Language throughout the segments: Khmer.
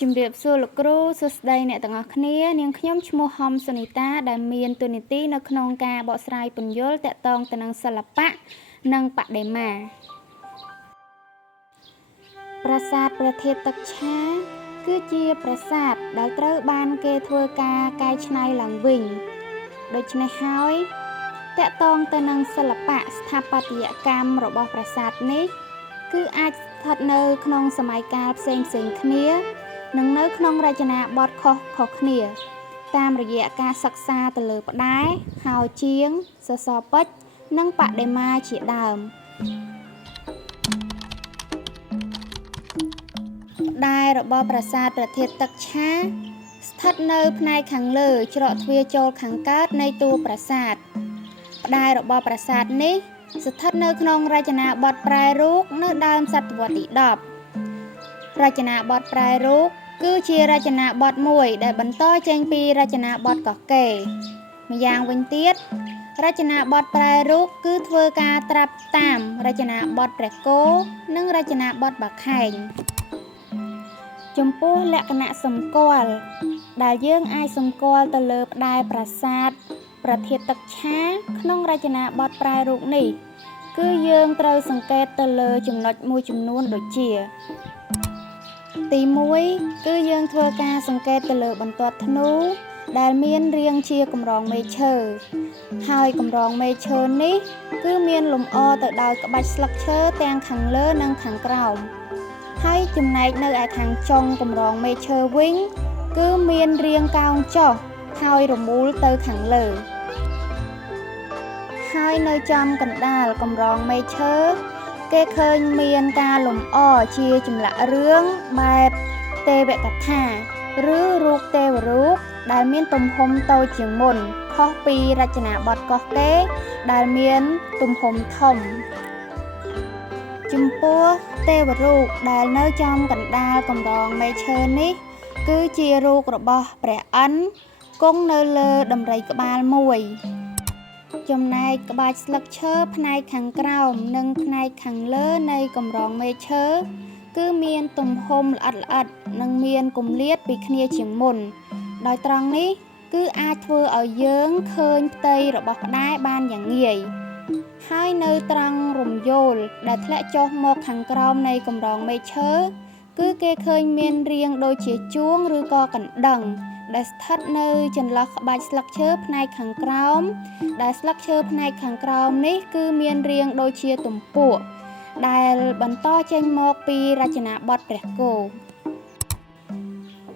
ជំរាបសួរលោកគ្រូសួស្តីអ្នកទាំងអស់គ្នានាងខ្ញុំឈ្មោះហំសុនីតាដែលមានតួនាទីនៅក្នុងការបកស្រាយពន្យល់តាក់ទងទៅនឹងសិល្បៈនិងបដិមាប្រាសាទព្រះធាតុទឹកឆាគឺជាប្រាសាទដែលត្រូវបានគេធ្វើការកែច្នៃឡើងវិញដូច្នេះហើយតាក់ទងទៅនឹងសិល្បៈស្ថាបត្យកម្មរបស់ប្រាសាទនេះគឺអាចស្ថិតនៅក្នុងសម័យកាលផ្សេងៗគ្នានិងនៅក្នុងរចនាបថខុសៗគ្នាតាមរយៈការសិក្សាទៅលើផ្តែរហោជាងសសរពេជ្រនិងបដិមាជាដើមផ្តែររបស់ប្រាសាទព្រះធាតុទឹកឆាស្ថិតនៅផ្នែកខាងលើច្រកទ្វារចូលខាងកើតនៃតួប្រាសាទផ្តែររបស់ប្រាសាទនេះស្ថិតនៅក្នុងរចនាបថប្រែរូបនៅដើមសតវត្សទី10រចនាបថប្រែរូបគឺជារចនាបថមួយដែលបន្តចេញពីរចនាបថកោះកេរម្យ៉ាងវិញទៀតរចនាបថប្រែរូបគឺធ្វើការត្រាប់តាមរចនាបថព្រះគោនិងរចនាបថបាខែងចំពោះលក្ខណៈសម្គាល់ដែលយើងអាចសម្គាល់ទៅលើផ្តែរប្រាសាទព្រះធាតុទឹកឆាក្នុងរចនាបថប្រែរូបនេះគឺយើងត្រូវសង្កេតទៅលើចំណុចមួយចំនួនដូចជាទី1គឺយើងធ្វើការសង្កេតទៅលើបន្ទាត់ធ្នូដែលមានរាងជាកម្រងមេឈើហើយកម្រងមេឈើនេះគឺមានលម្អទៅដោយក្បាច់ស្លឹកឈើទាំងខាងលើនិងខាងក្រោមហើយចំណែកនៅឯខាងចុងកម្រងមេឈើវិញគឺមានរាងកោងចុះហើយរមូលទៅខាងលើហើយនៅចំកណ្ដាលកម្រងមេឈើគេឃើញមានការលម្អជាចម្លាក់រឿងបែបទេវកថាឬរូបទេវរូបដែលមានទំហំតូចជាងមុនខុសពីរចនាបថកោះកេរដែលមានទំហំធំចំពោះទេវរូបដែលនៅចំកណ្ដាលកម្រងមេឈើនេះគឺជារូបរបស់ព្រះឥន្ទគង់នៅលើដំរីក្បាលមួយចំណែកក្បាច់ស្លឹកឈើផ្នែកខាងក្រោមនិងផ្នែកខាងលើនៃកម្រងមេឈើគឺមានទំហំល្អិតល្អិតនិងមានគម្លាតពីគ្នាជាងមុនដោយត្រង់នេះគឺអាចធ្វើឲ្យយើងឃើញផ្ទៃរបស់ផ្តែរបានយ៉ាងងាយហើយនៅត្រង់រំយោលដែលធ្លាក់ចុះមកខាងក្រោមនៃកម្រងមេឈើគឺគេឃើញមានរាងដូចជាជួងឬក៏កណ្ដឹងដែលស្ថិតនៅចន្លោះក្បាច់ស្លឹកឈើផ្នែកខាងក្រោមដែលស្លឹកឈើផ្នែកខាងក្រោមនេះគឺមានរាងដូចជាទំពក់ដែលបន្តចេញមកពីរចនាបថព្រះគោ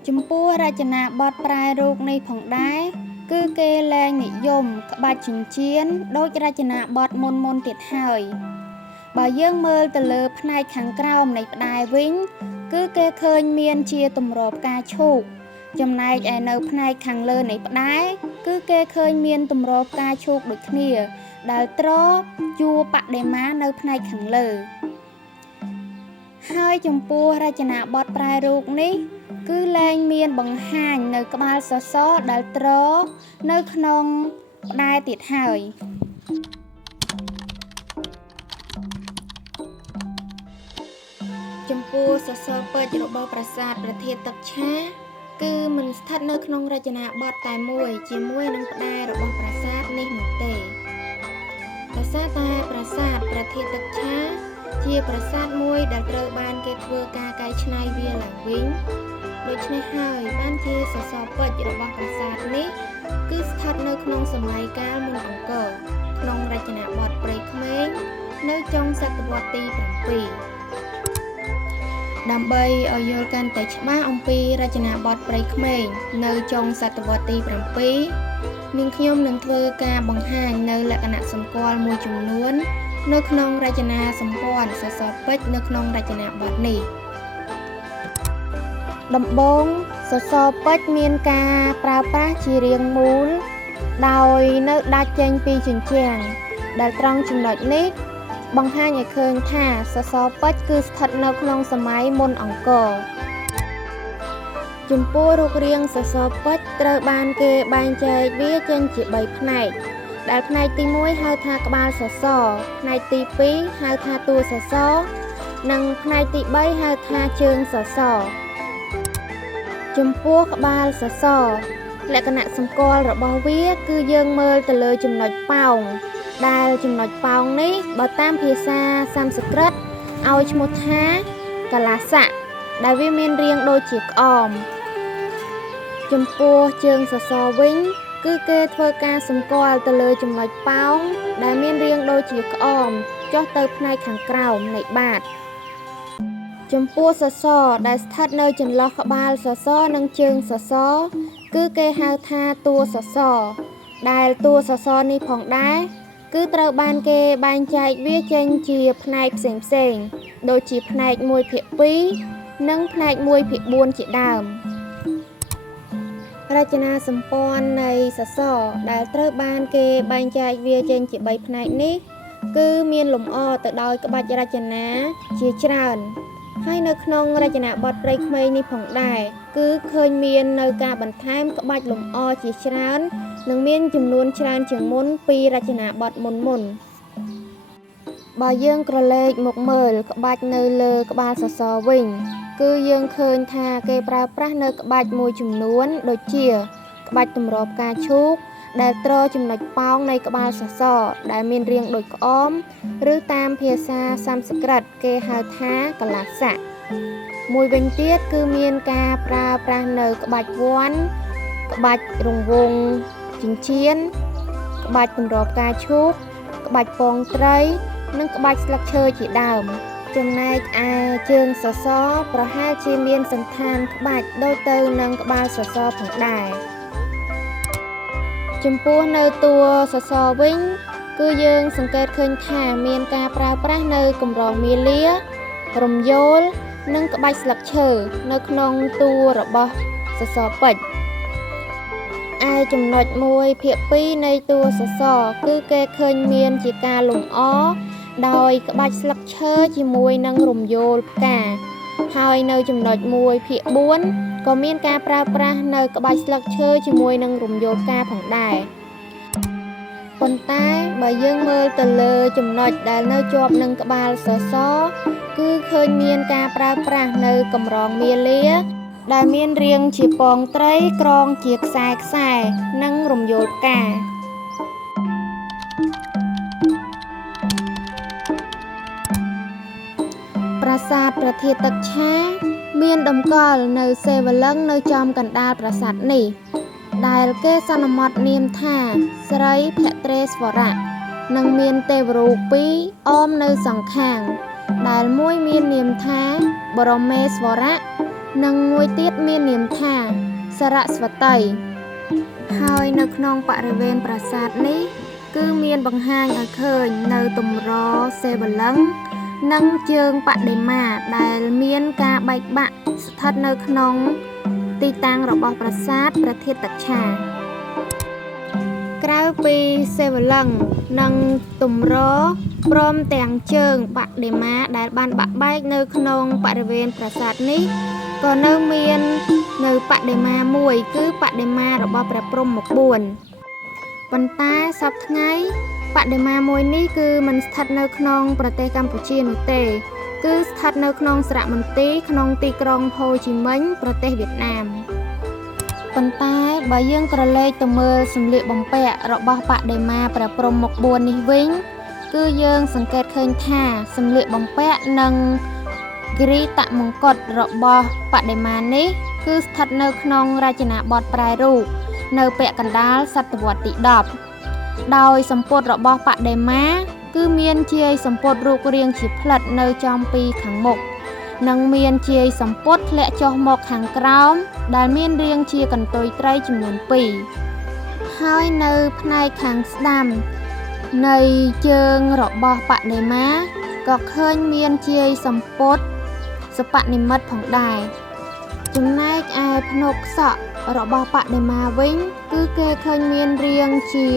ចំពោះរចនាបថប្រែរូបនេះផងដែរគឺគេលែងនិយមក្បាច់ចិញ្ចៀនដូចរចនាបថមុនទៀតហើយបើយើងមើលទៅលើផ្នែកខាងក្រោមនៃផ្តែរវិញគឺគេឃើញមានជាទម្រផ្កាឈូកចំណែកឯនៅផ្នែកខាងលើនៃផ្តែរគឺគេឃើញមានទម្រផ្កាឈូកដូចគ្នាដែលទ្រជួរបដិមានៅផ្នែកខាងលើហើយចំពោះរចនាបថប្រែរូបនេះគឺលែងមានបង្ហាញនៅក្បាលសសរដែលទ្រនៅក្នុងផ្តែរទៀតហើយចំពោះសសរពេជ្ររបស់ប្រាសាទព្រះធាតុទឹកឆាគឺមិនស្ថិតនៅក្នុងរចនាបថតែមួយជាមួយនឹងផ្តែររបស់ប្រាសាទនេះនោះទេប្រាសាទព្រះធាតុទឹកឆាជាប្រាសាទមួយដែលត្រូវបានគេធ្វើការកែច្នៃវាឡើងវិញដូច្នេះហើយបានជាសសរពេជ្ររបស់ប្រាសាទនេះគឺស្ថិតនៅក្នុងសម័យកាលមុនអង្គរក្នុងរចនាបថព្រៃក្មេងនៅចុងសតវត្សទី7ដើម្បីឲ្យយល់កាន់តែច្បាស់អំពីរចនាបថព្រៃក្មេងនៅចុងសតវត្សទី7នាងខ្ញុំនឹងធ្វើការបង្ហាញនៅលក្ខណៈសម្គាល់មួយចំនួននៅក្នុងរចនាសម្ព័ន្ធសសរពេជ្រនៅក្នុងរចនាបថនេះដំបូងសសរពេជ្រមានការប្រើប្រាស់ជារាងមូលដោយនៅដាច់ចេញពីជញ្ជាំងដែលត្រង់ចំណុចនេះបង្ហាញឲ្យឃើញថាសសរពេជ្រគឺស្ថិតនៅក្នុងសម័យមុនអង្គរចំពោះរូបរាងសសរពេជ្រត្រូវបានគេបែងចែកវាចេញជា3ផ្នែកដែលផ្នែកទី1ហៅថាក្បាលសសរផ្នែកទី2ហៅថាតួសសរនិងផ្នែកទី3ហៅថាជើងសសរ ក ចំពោះក្បាលសសរលក្ខណៈសម្គាល់របស់វាគឺយើងមើលទៅលើចំណុចប៉ោងដែលចំណុចប៉ោងនេះបើតាមភាសាសំស្ក្រឹតឲ្យឈ្មោះថាកលាស័កដែលវាមានរាងដូចជាក្អមចំពោះជើងសសរវិញគឺគេធ្វើការសម្គាល់ទៅលើចំណុចប៉ោងដែលមានរាងដូចជាក្អមចុះទៅផ្នែកខាងក្រោមនៃបាតចំពោះសសរដែលស្ថិតនៅចន្លោះក្បាលសសរនិងជើងសសរគឺគេហៅថាតួសសរដែលតួសសរនេះផងដែរគឺត្រូវបានគេបែងចែកវាចេញជាផ្នែកផ្សេងៗដូចជាផ្នែក1/2និងផ្នែក1/4ជាដើមរចនាសម្ព័ន្ធនៃសសរដែលត្រូវបានគេបែងចែកវាចេញជា3ផ្នែកនេះគឺមានលម្អទៅដោយក្បាច់រចនាជាច្រើនហើយនៅក្នុងរចនាបថព្រៃក្មេងនេះផងដែរគឺឃើញមាននៅការបន្ថែមក្បាច់លម្អជាច្រើននិងមានចំនួនច្រើនជាងមុនពីរចនាបថមុនបើយើងក្រឡេកមកមើលក្បាច់នៅលើក្បាលសសរវិញគឺយើងឃើញថាគេប្រើប្រាស់នៅក្បាច់មួយចំនួនដូចជាក្បាច់ទម្រផ្កាឈូកដែលទ្រចំណុចប៉ោងនៃក្បាលសសរដែលមានរាងដូចក្អមឬតាមភាសាសំស្ក្រឹតគេហៅថាកលាស័កមួយវិញទៀតគឺមានការប្រើប្រាស់នៅក្បាច់វ័នក្បាច់រង្វង់ចិញ្ចៀនក្បាច់ទម្រផ្កាឈូកក្បាច់ពងត្រីនិងក្បាច់ស្លឹកឈើជាដើមចំណែកឯជើងសសរប្រហែលជាមានសន្តានក្បាច់ដូចទៅនឹងក្បាលសសរផងដែរចំពោះនៅតួសសរវិញគឺយើងសង្កេតឃើញថាមានការប្រើប្រាស់នៅកម្រងមាលារំយោលនិងក្បាច់ស្លឹកឈើនៅក្នុងតួរបស់សសរពេជ្រឯចំណុច1/2នៃតួសសរគឺគេឃើញមានជាការលម្អដោយក្បាច់ស្លឹកឈើជាមួយនឹងរំយោលផ្កាហើយនៅចំណុច1/4ក៏មានការប្រើប្រាស់នៅក្បាច់ស្លឹកឈើជាមួយនឹងរំយោលផ្កាផងដែរប៉ុន្តែបើយើងមើលទៅលើចំណុចដែលនៅជាប់នឹងក្បាលសសរគឺឃើញមានការប្រើប្រាស់នៅកម្រងមាលាដែលមានរាងជាពងត្រីក្រងជាខ្សែនិងរំយោលផ្កាប្រាសាទព្រះធាតុទឹកឆាមានតម្កល់នៅសេវលឹងនៅចំកណ្ដាលប្រាសាទនេះដែលគេសន្មតនាមថាស្រីភទ្រេស្វរៈនិងមានទេវរូប2អមនៅសងខាងដែលមួយមាននាមថាបរមេស្វរៈនិងមួយទៀតមាននាមថាសរស្វតីហើយនៅក្នុងបរិវេណប្រាសាទនេះគឺមានបង្ហាញឲ្យឃើញនៅទម្រសេវលឹងនិងជើងបដិមាដែលមានការបែកបាក់ស្ថិតនៅក្នុងទីតាំងរបស់ប្រាសាទព្រះធាតុទឹកឆាក្រៅពីសេវលឹងនិងទម្រព្រមទាំងជើងបដិមាដែលបានបាក់បែកនៅក្នុងបរិវេណប្រាសាទនេះក៏នៅមាននៅបដិមាមួយគឺបដិមារបស់ព្រះព្រហ្មមុខ4ប៉ុន្តែសប្តាហ៍ថ្ងៃបដិមាមួយនេះគឺមិនស្ថិតនៅក្នុងប្រទេសកម្ពុជានោះទេគឺស្ថិតនៅក្នុងសារមន្ទីរក្នុងទីក្រុងហូជីមិញប្រទេសវៀតណាមប៉ុន្តែបើយើងក្រឡេកទៅមើលសម្លៀកបំពាក់របស់បដិមាព្រះព្រហ្មមុខ4នេះវិញគឺយើងសង្កេតឃើញថាសម្លៀកបំពាក់និងគិរីតមង្គតរបស់បដិមានេះគឺស្ថិតនៅក្នុងរចនាបថប្រែរូបនៅពាក់កណ្ដាលសតវត្សទី10ដោយសម្ពុតរបស់បដិមាគឺមានជាយសម្ពុតរូបរាងជាផ្លិតនៅចំពីខាងមុខនិងមានជាយសម្ពុតធ្លាក់ចុះមកខាងក្រោមដែលមានរាងជាកន្ទុយត្រីចំនួន2ហើយនៅផ្នែកខាងស្ដាំនៃជើងរបស់បដិមាក៏ឃើញមានជាយសម្ពុតសពនិមិត្តផងដែរចំណែកឯភ្នក់សក់របស់បដិមាវិញគឺគេឃើញមានរាងជា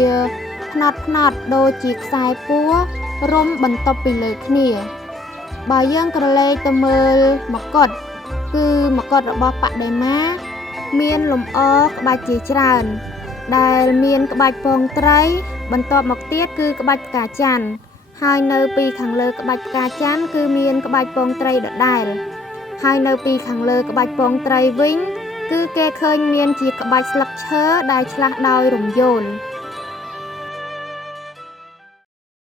ផ្នត់ដូចជាខ្សែពួររុំបន្ទាប់ពីលើគ្នាបើយើងក្រឡេកទៅមើលមកុដគឺមកុដរបស់បដិមាមានលម្អក្បាច់ជាច្រើនដែលមានក្បាច់ពងត្រីបន្ទាប់មកទៀតគឺក្បាច់ផ្កាច័ន្ទហើយនៅពីខាងលើក្បាច់ផ្កាច័ន្ទគឺមានក្បាច់ពងត្រីដដែលហើយនៅពីខាងលើក្បាច់ពងត្រីវិញ គឺគេឃើញមានជាក្បាច់ស្លឹកឈើដែលឆ្លាស់ដោយរំយោន